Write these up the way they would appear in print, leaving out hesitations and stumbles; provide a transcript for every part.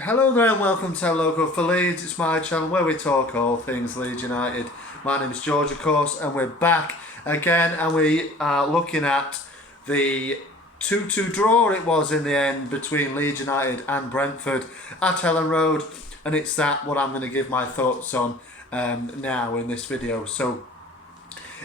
Hello there and welcome to our Logo for Leeds. It's my channel where we talk all things Leeds United. My name is George, of course, and we're back again, and we are looking at the 2-2 draw it was in the end between Leeds United and Brentford at Elland Road, and it's that what I'm going to give my thoughts on now in this video. So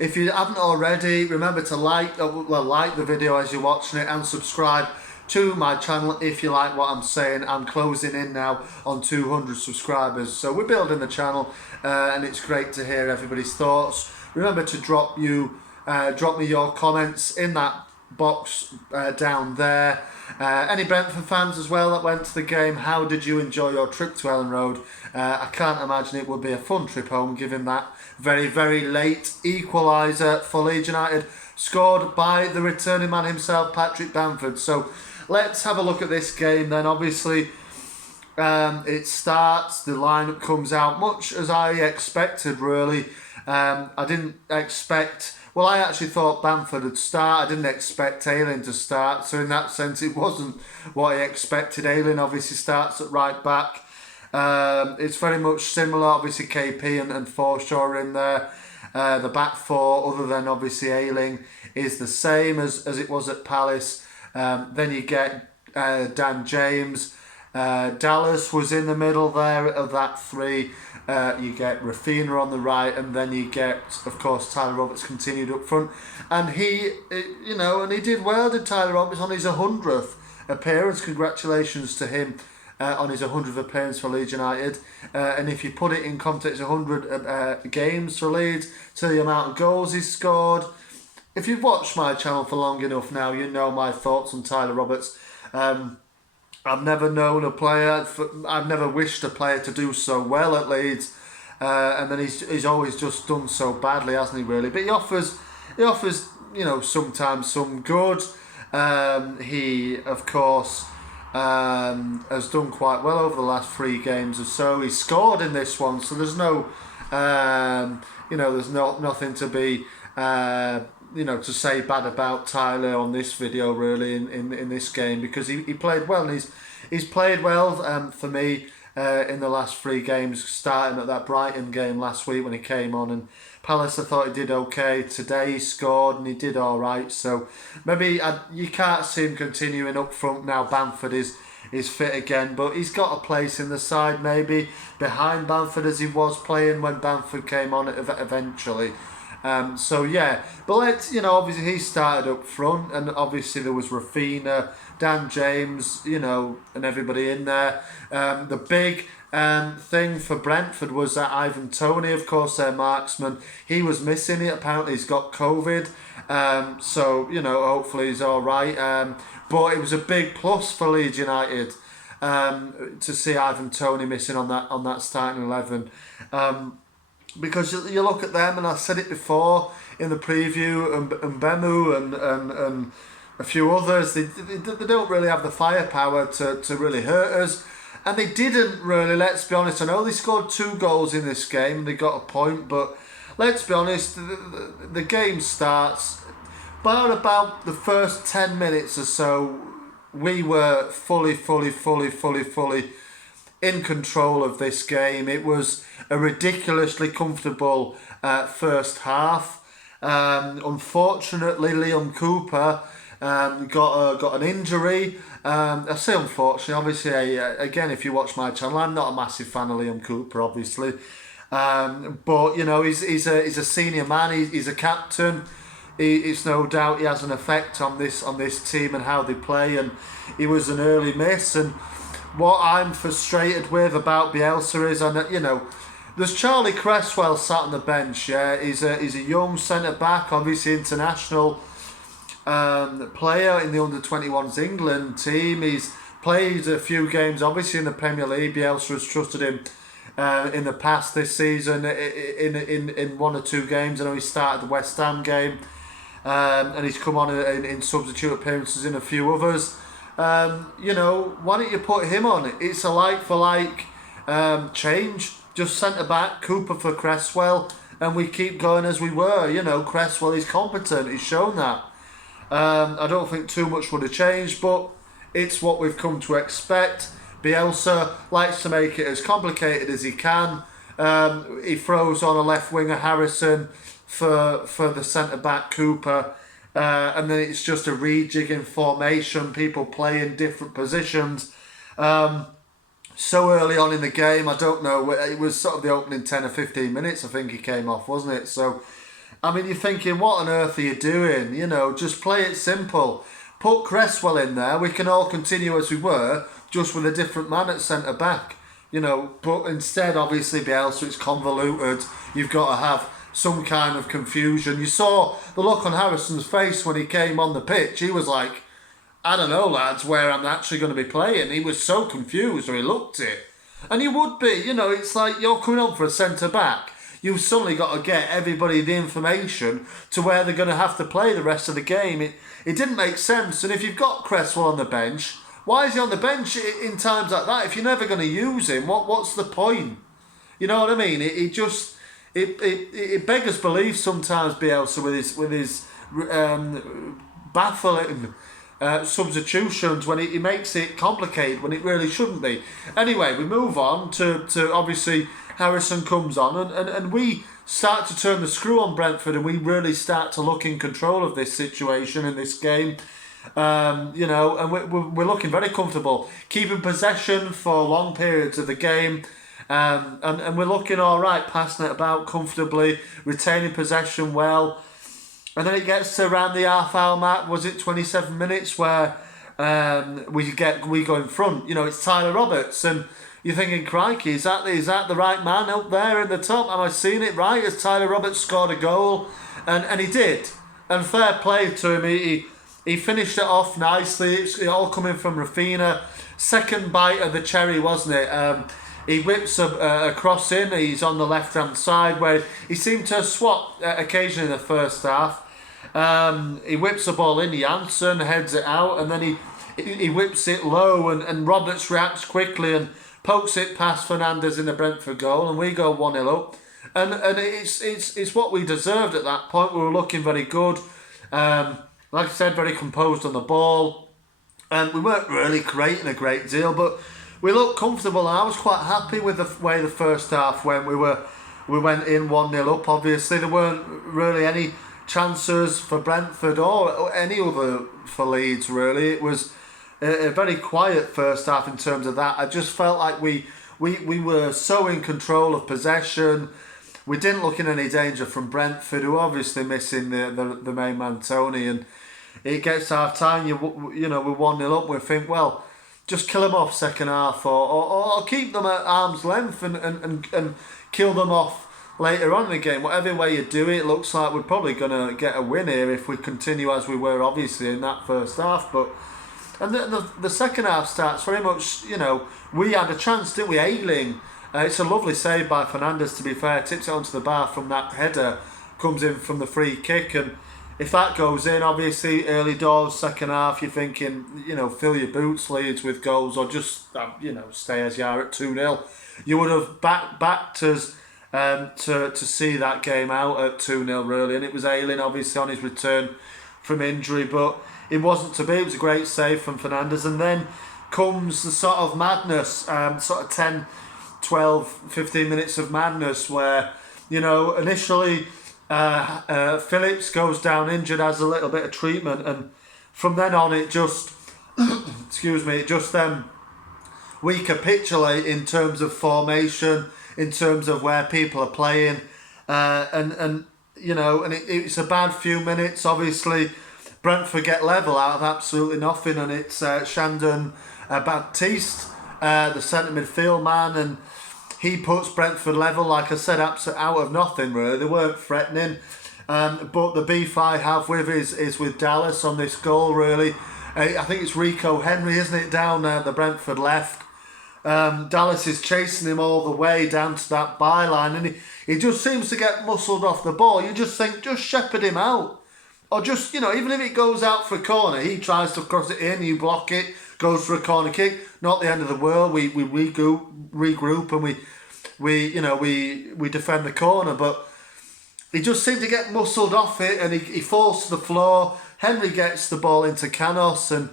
if you haven't already, remember to like the video as you're watching it and subscribe to my channel if you like what I'm saying. I'm closing in now on 200 subscribers, so we're building the channel, and it's great to hear everybody's thoughts. Remember to drop me your comments in that box down there. Any Brentford fans as well that went to the game, how did you enjoy your trip to Elland Road? I can't imagine it would be a fun trip home given that very, very late equaliser for Leeds United, scored by the returning man himself, Patrick Bamford. So let's have a look at this game then. Obviously, it starts, the lineup comes out, much as I expected, really. I didn't expect... Well, I actually thought Bamford would start. I didn't expect Elland to start. So in that sense, it wasn't what I expected. Elland obviously starts at right back. It's very much similar. Obviously, KP and Forshaw are in there. The back four, other than obviously Ayling, is the same as it was at Palace. Then you get Dan James. Dallas was in the middle there of that three. You get Rafinha on the right, and then you get, of course, Tyler Roberts continued up front. And he did well, did Tyler Roberts, on his 100th appearance. Congratulations to him on his 100th appearance for Leeds United. And if you put it in context, 100 games for Leeds, to the amount of goals he's scored. If you've watched my channel for long enough now, you know my thoughts on Tyler Roberts. I've never known a player, I've never wished a player to do so well at Leeds, and then he's always just done so badly, hasn't he? Really, but he offers sometimes some good. He of course has done quite well over the last 3 games or so. He scored in this one, so there's no nothing to be to say bad about Tyler on this video, really, in this game, because he played well, and he's played well for me in the last 3 games, starting at that Brighton game last week when he came on, and Palace I thought he did okay. Today he scored and he did alright, so maybe you can't see him continuing up front now Bamford is fit again, but he's got a place in the side, maybe behind Bamford, as he was playing when Bamford came on eventually. So yeah, but obviously he started up front, and obviously there was Rafinha, Dan James, and everybody in there. The big thing for Brentford was that Ivan Toney, of course, their marksman, he was missing it. Apparently he's got COVID, so hopefully he's all right. But it was a big plus for Leeds United to see Ivan Toney missing on that starting 11. Because you look at them, and I said it before in the preview, and Bemu and a few others, they don't really have the firepower to really hurt us. And they didn't really, let's be honest. I know they scored 2 goals in this game and they got a point, but let's be honest, the game starts, about the first 10 minutes or so, we were fully in control of this game. It was a ridiculously comfortable first half. Unfortunately, Liam Cooper got an injury. I say unfortunately, obviously, again, if you watch my channel, I'm not a massive fan of Liam Cooper, obviously. But he's a senior man. He's a captain. It's no doubt he has an effect on this team and how they play. And he was an early miss. And what I'm frustrated with about Bielsa is, there's Charlie Cresswell sat on the bench. Yeah, he's a young centre back, obviously international player in the under-21s England team. He's played a few games, obviously, in the Premier League. Bielsa has trusted him in the past this season in 1 or 2 games. I know he started the West Ham game, and he's come on in substitute appearances in a few others. Why don't you put him on? It's a like-for-like change. Just centre-back, Cooper for Cresswell, and we keep going as we were. Cresswell is competent. He's shown that. I don't think too much would have changed, but it's what we've come to expect. Bielsa likes to make it as complicated as he can. He throws on a left winger Harrison for the centre back Cooper, and then it's just a rejig in formation. People play in different positions. So early on in the game, I don't know. It was sort of the opening 10 or 15 minutes. I think he came off, wasn't it? So, I mean, you're thinking, what on earth are you doing? You know, just play it simple. Put Cresswell in there. We can all continue as we were, just with a different man at centre back. You know, but instead, obviously, Bielsa, it's convoluted. You've got to have some kind of confusion. You saw the look on Harrison's face when he came on the pitch. He was like, I don't know, lads, where I'm actually going to be playing. He was so confused, or he looked it. And you would be, you know, it's like you're coming on for a centre-back. You've suddenly got to get everybody the information to where they're going to have to play the rest of the game. It didn't make sense. And if you've got Cresswell on the bench, why is he on the bench in times like that? If you're never going to use him, what's the point? You know what I mean? It beggars belief sometimes, Bielsa, with his baffling substitutions when he makes it complicated when it really shouldn't be. Anyway, we move on to obviously Harrison comes on and we start to turn the screw on Brentford, and we really start to look in control of this situation in this game. You know, and we're looking very comfortable, keeping possession for long periods of the game. And we're looking all right, passing it about comfortably, retaining possession well. And then it gets to around the half-hour mark, was it 27 minutes, where we go in front. You know, it's Tyler Roberts, and you're thinking, crikey, is that the right man up there in the top? Am I seeing it right? Has Tyler Roberts scored a goal? And he did. And fair play to him. He finished it off nicely. It's all coming from Rafinha. Second bite of the cherry, wasn't it? He whips a cross in. He's on the left-hand side, where he seemed to swap occasionally in the first half. He whips the ball in, Janssen heads it out, and then he whips it low, and Roberts reacts quickly and pokes it past Fernandes in the Brentford goal, and we go 1-0 up. And it's what we deserved at that point. We were looking very good. Like I said, very composed on the ball. And we weren't really creating a great deal, but we looked comfortable, and I was quite happy with the way the first half went. We went in 1-0 up, obviously. There weren't really any chances for Brentford or any other for Leeds, really. It was a very quiet first half in terms of that. I just felt like we were so in control of possession. We didn't look in any danger from Brentford, who are obviously missing the main man, Tony, and it gets half time, you know, we're 1-0 up, we think, well, just kill them off second half, or keep them at arm's length and kill them off later on in the game. Whatever way you do it, it looks like we're probably going to get a win here if we continue as we were, obviously, in that first half. But and the second half starts very much, you know, we had a chance, didn't we? Ayling, it's a lovely save by Fernandes, to be fair, tips it onto the bar from that header, comes in from the free kick, and if that goes in, obviously, early doors, second half, you're thinking, you know, fill your boots, Leeds, with goals, or just, you know, stay as you are at 2-0. You would have backed us to see that game out at 2-0, really, and it was Ayling, obviously, on his return from injury, but it wasn't to be. It was a great save from Fernandes, and then comes the sort of madness, sort of 10, 12, 15 minutes of madness, where, you know, initially Phillips goes down injured, has a little bit of treatment, and from then on it just we capitulate in terms of formation, in terms of where people are playing, and you know, and it's a bad few minutes. Obviously, Brentford get level out of absolutely nothing, and it's Shandon Baptiste, the centre midfield man, and he puts Brentford level, like I said, out of nothing, really. They weren't threatening. But the beef I have with is with Dallas on this goal, really. I think it's Rico Henry, isn't it, down the Brentford left. Dallas is chasing him all the way down to that byline, and he just seems to get muscled off the ball. You just think, just shepherd him out. Or just, you know, even if it goes out for a corner, he tries to cross it in, you block it, goes for a corner kick. Not the end of the world. We regroup and we defend the corner, but he just seemed to get muscled off it, and he falls to the floor. Henry gets the ball into Canos, and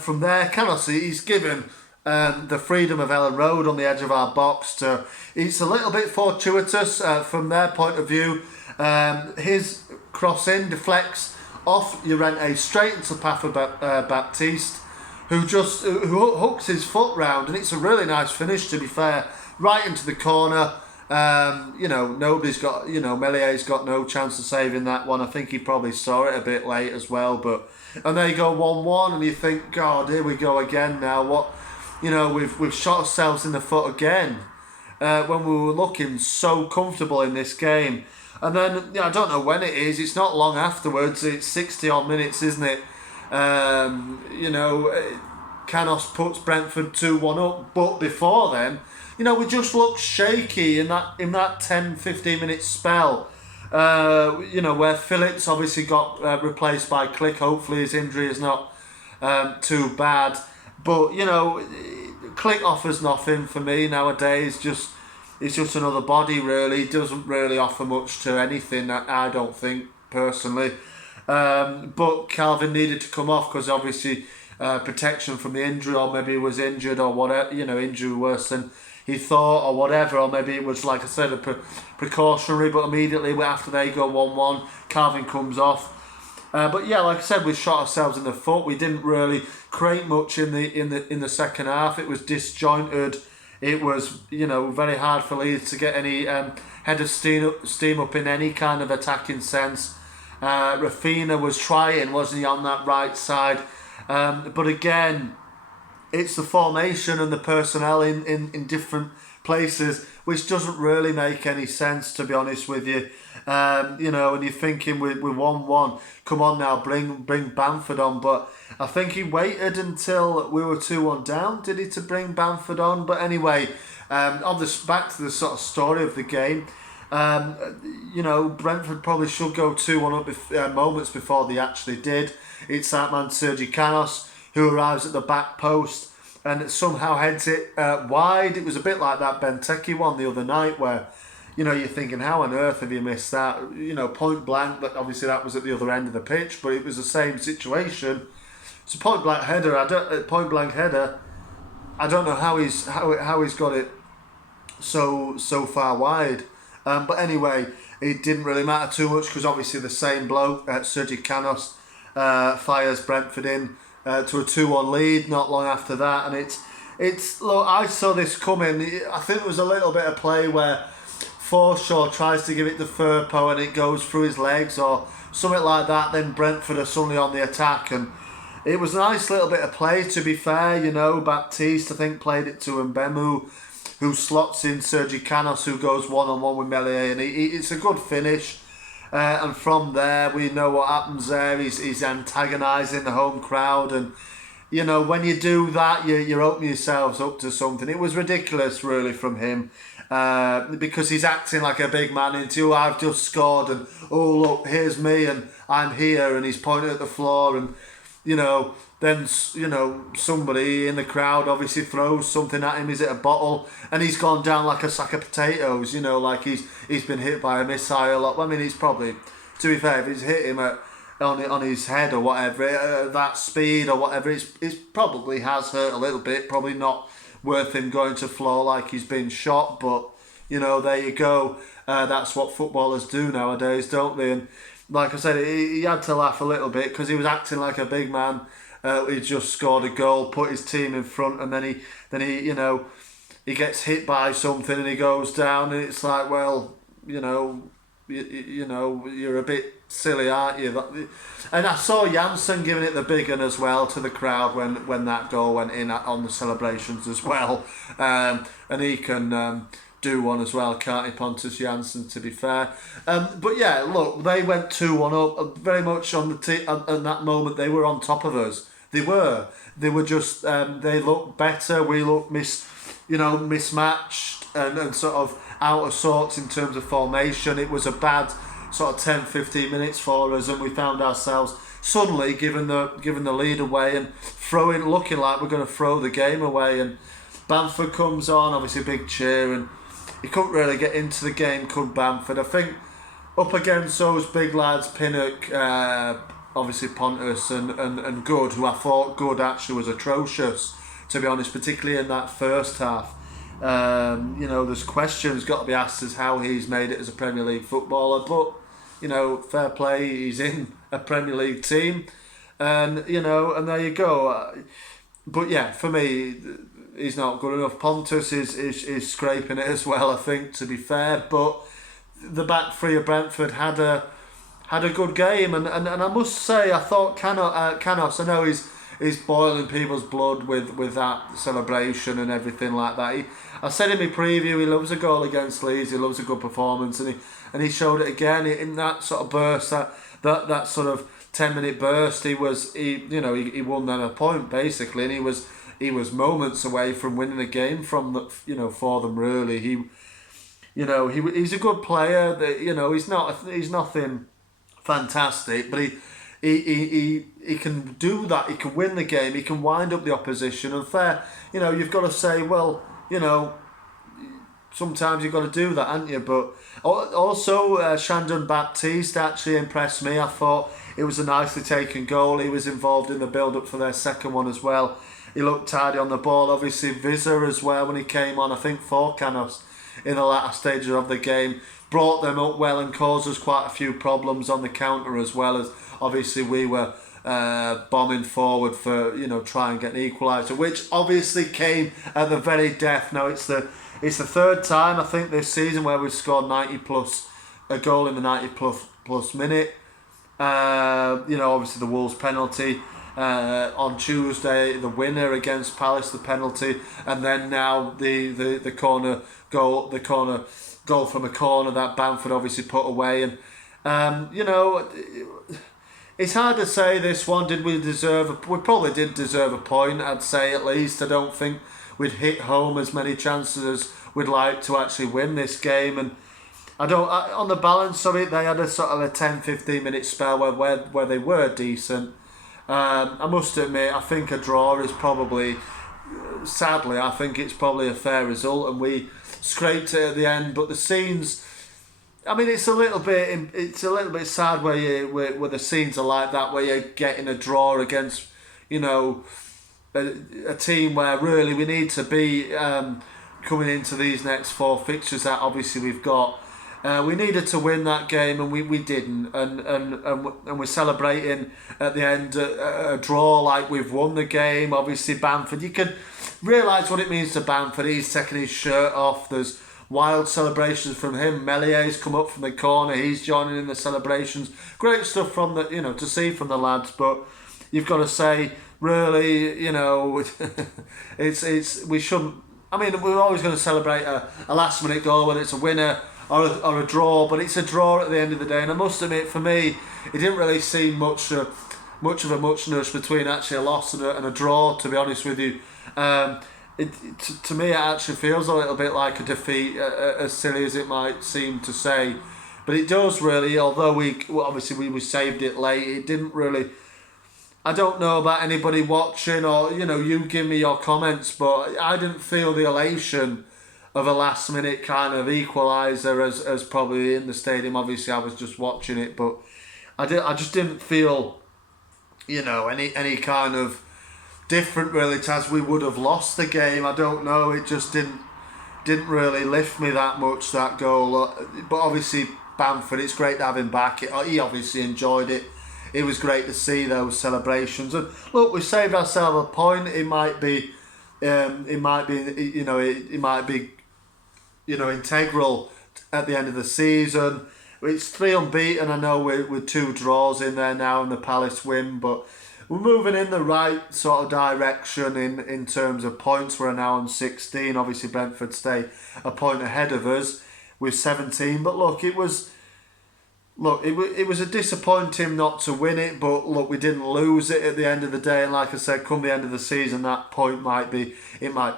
from there, Canos, he's given the freedom of Elland Road on the edge of our box to, it's a little bit fortuitous from their point of view. His cross-in deflects off Llorente straight into the path of Baptiste, who hooks his foot round, and it's a really nice finish, to be fair, right into the corner. Nobody's got, Mellier's got no chance of saving that one. I think he probably saw it a bit late as well, and they go 1-1, and you think, God, here we go again now. What, we've shot ourselves in the foot again when we were looking so comfortable in this game. And then, I don't know when it is. It's not long afterwards. It's 60 odd minutes, isn't it? Canos puts Brentford 2-1 up, but before then, we just looked shaky in that 10-15 minute spell. Where Phillips obviously got replaced by Click. Hopefully his injury is not too bad. But, Click offers nothing for me nowadays. It's just another body, really. He doesn't really offer much to anything, I don't think, personally. But Calvin needed to come off because obviously protection from the injury, or maybe he was injured or whatever, injury worse than he thought or whatever, or maybe it was, like I said, a precautionary, but immediately after they go 1-1, Calvin comes off. But yeah, like I said, we shot ourselves in the foot. We didn't really create much in the second half. It was disjointed. It was, very hard for Leeds to get any head of steam up in any kind of attacking sense. Rafinha was trying, wasn't he, on that right side? But again, it's the formation and the personnel in different places, which doesn't really make any sense, to be honest with you. And you're thinking with 1-1, come on now, bring Bamford on. But I think he waited until we were 2-1 down, did he, to bring Bamford on? But anyway, back to the sort of story of the game. Brentford probably should go 2-1 up moments before they actually did. It's that man Sergi Canos who arrives at the back post and somehow heads it wide. It was a bit like that Benteke one the other night where, you're thinking, how on earth have you missed that? Point blank, but obviously that was at the other end of the pitch, but it was the same situation. It's a point blank header. I don't know how he's got it so far wide. But anyway, it didn't really matter too much because obviously the same bloke, Sergi Canos, fires Brentford in to a 2-1 lead not long after that. And it's look, I saw this coming. I think there was a little bit of play where Forshaw tries to give it to Firpo and it goes through his legs or something like that. Then Brentford are suddenly on the attack, and it was a nice little bit of play, to be fair. Baptiste, I think, played it to Mbemu, who slots in Sergi Canos, who goes one-on-one with Meslier, and it's a good finish. And from there, we know what happens there. He's antagonising the home crowd, and when you do that, you're opening yourselves up to something. It was ridiculous, really, from him, because he's acting like a big man into, I've just scored, and oh look, here's me, and I'm here, and he's pointing at the floor, and then somebody in the crowd obviously throws something at him. Is it a bottle? And he's gone down like a sack of potatoes. Like he's been hit by a missile. I mean, he's probably, to be fair, if he's hit him on his head or whatever, at that speed or whatever, it probably has hurt a little bit. Probably not worth him going to floor like he's been shot. But there you go. That's what footballers do nowadays, don't they? And like I said, he had to laugh a little bit because he was acting like a big man. He just scored a goal, put his team in front, and then he gets hit by something and he goes down, and it's like, well, you're a bit silly, aren't you? And I saw Janssen giving it the big one as well to the crowd when that goal went in on the celebrations as well, and he can do one as well, can't he, Pontus Janssen, to be fair. But yeah, look, they went 2-1 up, very much on the at that moment they were on top of us. They were just, they looked better, we looked mismatched and sort of out of sorts in terms of formation. It was a bad sort of 10-15 minutes for us, and we found ourselves suddenly giving the lead away and looking like we're going to throw the game away. And Bamford comes on, obviously a big cheer, and he couldn't really get into the game, could Bamford. I think up against those big lads, Pinnock, obviously Pontus and Good, who I thought Good actually was atrocious, to be honest, particularly in that first half. There's questions got to be asked as how he's made it as a Premier League footballer, but fair play, he's in a Premier League team, and and there you go. But yeah, for me, he's not good enough. Pontus is scraping it as well, I think, to be fair. But the back three of Brentford had a good game, and I must say, I thought Canos, I know he's boiling people's blood with that celebration and everything like that. I said in my preview, he loves a goal against Leeds, he loves a good performance, and he showed it again in that sort of burst, that sort of 10-minute burst. He won them a point basically, and he was moments away from winning a game for them really. He's a good player. He's nothing fantastic, but he can do that. He can win the game. He can wind up the opposition. And fair, you've got to say, well, sometimes you've got to do that, haven't you? But also, Shandon Baptiste actually impressed me. I thought it was a nicely taken goal. He was involved in the build-up for their second one as well. He looked tidy on the ball. Obviously, Vizza as well, when he came on, I think, for Canos in the latter stages of the game, brought them up well and caused us quite a few problems on the counter, as well as obviously we were bombing forward for try and get an equaliser, which obviously came at the very death. Now it's the third time I think this season where we've scored 90 plus a goal in the 90 plus minute. Obviously the Wolves penalty on Tuesday, the winner against Palace, the penalty, and then now the corner goal, from a corner that Bamford obviously put away. And it's hard to say this one. Did we deserve? We probably did deserve a point, I'd say, at least. I don't think we'd hit home as many chances as we'd like to actually win this game. And on the balance of it, they had a sort of a 10-15 minute spell where they were decent. I must admit, I think a draw is probably, sadly, I think it's probably a fair result, and we scraped it at the end. But the scenes, I mean, it's a little bit sad where the scenes are like that, where you're getting a draw against, a team where really we need to be coming into these next four fixtures that obviously we've got. We needed to win that game, and we didn't, and we're celebrating at the end a draw like we've won the game. Obviously Bamford, you can realise what it means to Bamford. He's taking his shirt off. There's wild celebrations from him. Mellier's come up from the corner. He's joining in the celebrations. Great stuff from the to see from the lads. But you've got to say, really, it's we shouldn't. I mean, we're always going to celebrate a last minute goal, whether it's a winner or a draw, but it's a draw at the end of the day. And I must admit, for me, it didn't really seem much of a muchness between actually a loss and a draw, to be honest with you. To me, it actually feels a little bit like a defeat, as silly as it might seem to say. But it does really, although we saved it late, it didn't really. I don't know about anybody watching, or you give me your comments, but I didn't feel the elation of a last minute kind of equaliser as probably in the stadium. Obviously I was just watching it, but I just didn't feel any kind of different really to as we would have lost the game. I don't know, it just didn't really lift me that much, that goal. But obviously Bamford, it's great to have him back. He obviously enjoyed it. It was great to see those celebrations. And look, we saved ourselves a point. It might be integral at the end of the season. It's 3 unbeaten. I know with 2 draws in there now and the Palace win, but we're moving in the right sort of direction in terms of points. We're now on 16. Obviously Brentford stay a point ahead of us with 17. But look, it was a disappointing not to win it, but look, we didn't lose it at the end of the day. And like I said, come the end of the season, that point might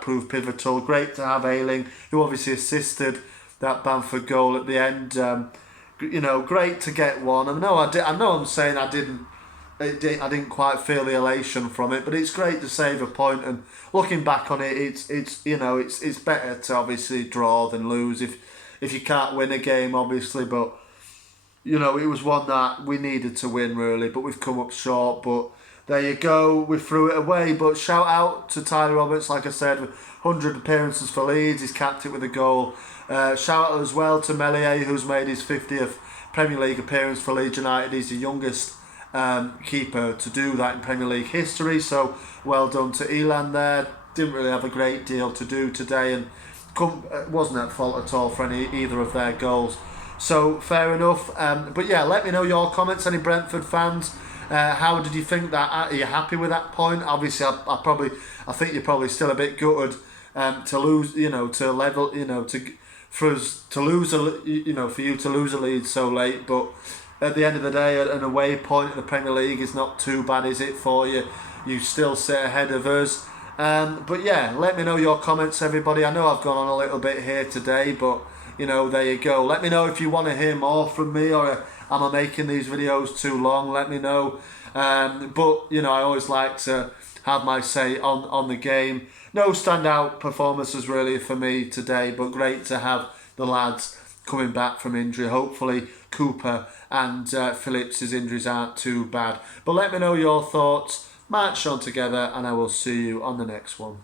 prove pivotal. Great to have Ayling, who obviously assisted that Bamford goal at the end. Great to get one. I know I'm saying I didn't quite feel the elation from it, but it's great to save a point. And looking back on it, it's better to obviously draw than lose if you can't win a game, obviously. But it was one that we needed to win really, but we've come up short. But there you go, we threw it away. But shout out to Tyler Roberts, like I said, 100 appearances for Leeds, he's capped it with a goal. Shout out as well to Meslier, who's made his 50th Premier League appearance for Leeds United. He's the youngest keeper to do that in Premier League history, so well done to Elland there. Didn't really have a great deal to do today, and wasn't at fault at all for either of their goals. So fair enough. But yeah, let me know your comments, any Brentford fans. How did you think that? Are you happy with that point? Obviously, I think you're probably still a bit gutted to lose, to level, for us to lose, for you to lose a lead so late. But at the end of the day, an away point in the Premier League is not too bad, is it, for you? You still sit ahead of us. But yeah, let me know your comments, everybody. I know I've gone on a little bit here today, but there you go. Let me know if you want to hear more from me, or am I making these videos too long? Let me know. But I always like to have my say on the game. No standout performances really for me today, but great to have the lads coming back from injury. Hopefully Cooper and Phillips' injuries aren't too bad. But let me know your thoughts. March on together, and I will see you on the next one.